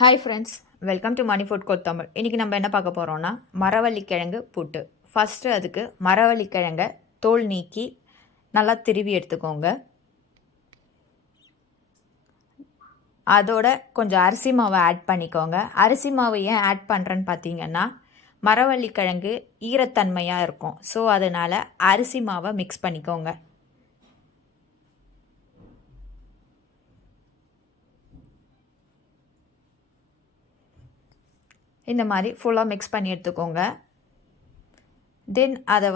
Hi friends, welcome to Mani food court Tamil. இன்றைக்கி நம்ம என்ன பார்க்க போகிறோன்னா மரவள்ளிக்கிழங்கு புட்டு. ஃபஸ்ட்டு அதுக்கு மரவள்ளிக்கிழங்கை தோல் நீக்கி நல்லா திருவி எடுத்துக்கோங்க. அதோட கொஞ்சம் அரிசி மாவை ஆட் பண்ணிக்கோங்க. அரிசி மாவு ஏன் ஆட் பண்ணுறேன்னு பார்த்தீங்கன்னா மரவள்ளிக்கிழங்கு ஈரத்தன்மையாக இருக்கும். ஸோ அதனால் அரிசி மாவை மிக்ஸ் பண்ணிக்கோங்க. இந்த மாதிரி ஃபுல்லாக மிக்ஸ் பண்ணி எடுத்துக்கோங்க. தென் அதை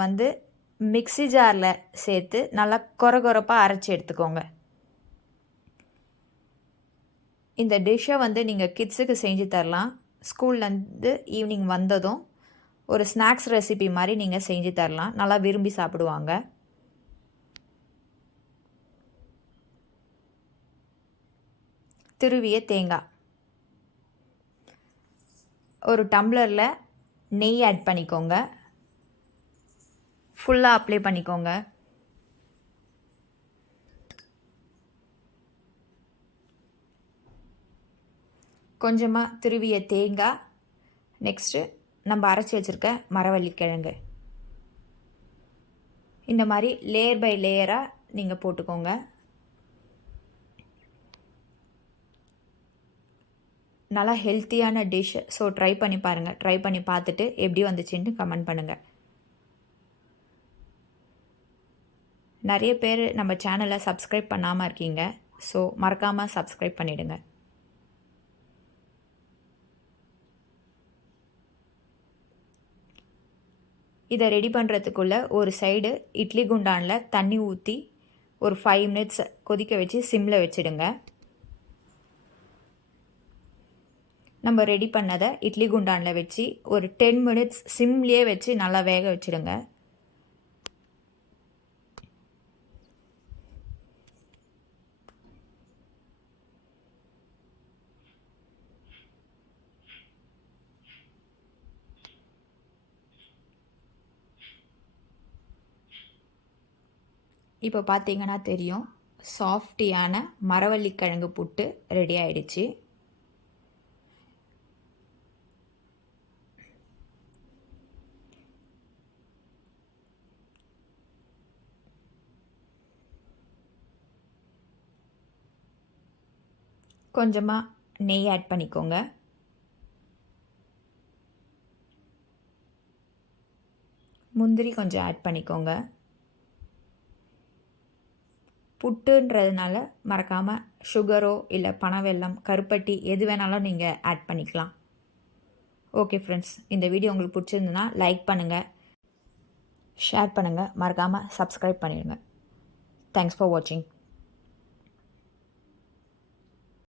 மிக்ஸி ஜாரில் சேர்த்து நல்லா கொரகொரப்பாக அரைச்சி எடுத்துக்கோங்க. இந்த டிஷ்ஷை நீங்கள் கிட்ஸுக்கு செஞ்சு தரலாம். ஸ்கூல்லேருந்து ஈவினிங் வந்ததும் ஒரு ஸ்நாக்ஸ் ரெசிபி மாதிரி நீங்கள் செஞ்சு தரலாம். நல்லா விரும்பி சாப்பிடுவாங்க. திருவிய தேங்காய் ஒரு டம்ளரில் நெய் ஆட் பண்ணிக்கோங்க. ஃபுல்லாக அப்ளை பண்ணிக்கோங்க. கொஞ்சமாக திருவிய தேங்காய், நெக்ஸ்ட்டு நம்ம அரைச்சி வச்சுருக்க மரவள்ளிக்கிழங்கு இந்த மாதிரி லேயர் பை லேயராக நீங்கள் போட்டுக்கோங்க. நல்லா ஹெல்த்தியான டிஷ். ஸோ ட்ரை பண்ணி பாருங்கள். ட்ரை பண்ணி பார்த்துட்டு எப்படி வந்துச்சுன்ட்டு கமெண்ட் பண்ணுங்கள். நிறைய பேர் நம்ம சேனலை சப்ஸ்கிரைப் பண்ணாமல் இருக்கீங்க. ஸோ மறக்காமல் சப்ஸ்கிரைப் பண்ணிவிடுங்க. இதை ரெடி பண்ணுறதுக்குள்ளே ஒரு சைடு இட்லி குண்டானில் தண்ணி ஊற்றி ஒரு 5 மினிட்ஸ் கொதிக்க வச்சு சிம்மில் வச்சுடுங்க. நம்ம ரெடி பண்ணதை இட்லி குண்டானில் வச்சு ஒரு 10 மினிட்ஸ் சிம்லேயே வச்சு நல்லா வேக வச்சுடுங்க. இப்போ பார்த்தீங்கன்னா தெரியும், சாஃப்டியான மரவள்ளிக்கிழங்கு புட்டு ரெடி ஆயிடுச்சு. கொஞ்சமாக நெய் ஆட் பண்ணிக்கோங்க. முந்திரி கொஞ்சம் ஆட் பண்ணிக்கோங்க. புட்டுன்றதுனால மறக்காமல் சுகரோ இல்லை பனவெல்லம், கருப்பட்டி எது வேணாலும் நீங்கள் ஆட் பண்ணிக்கலாம். ஓகே ஃப்ரெண்ட்ஸ், இந்த வீடியோ உங்களுக்கு பிடிச்சிருந்துன்னா லைக் பண்ணுங்கள், ஷேர் பண்ணுங்கள், மறக்காமல் சப்ஸ்கிரைப் பண்ணிடுங்க. தேங்க்ஸ் ஃபார் வாட்சிங்.